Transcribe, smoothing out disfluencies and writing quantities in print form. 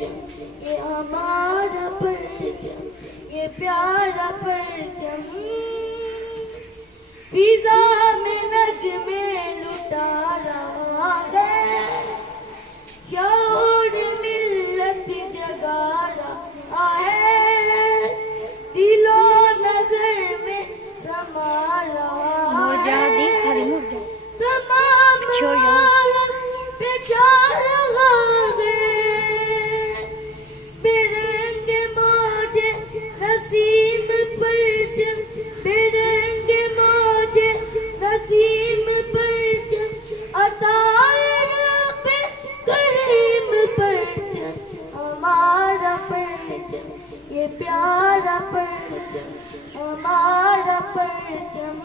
परचम, ये हमारा परचम, ये प्यारा परचम। फिजा में नगमे लुटा रहा है, शऊर मिल्लत जगा रहा है, दिलो नजर में समा रहा है, तमाम आलम पे छा रहा है। बिरंगे मौजे नसीम परचम, बिरंगे मौजे नसीम परचम, अतार पे करीम परचम, हमारा परचम, ये प्यारा परचम, हमारा परचम।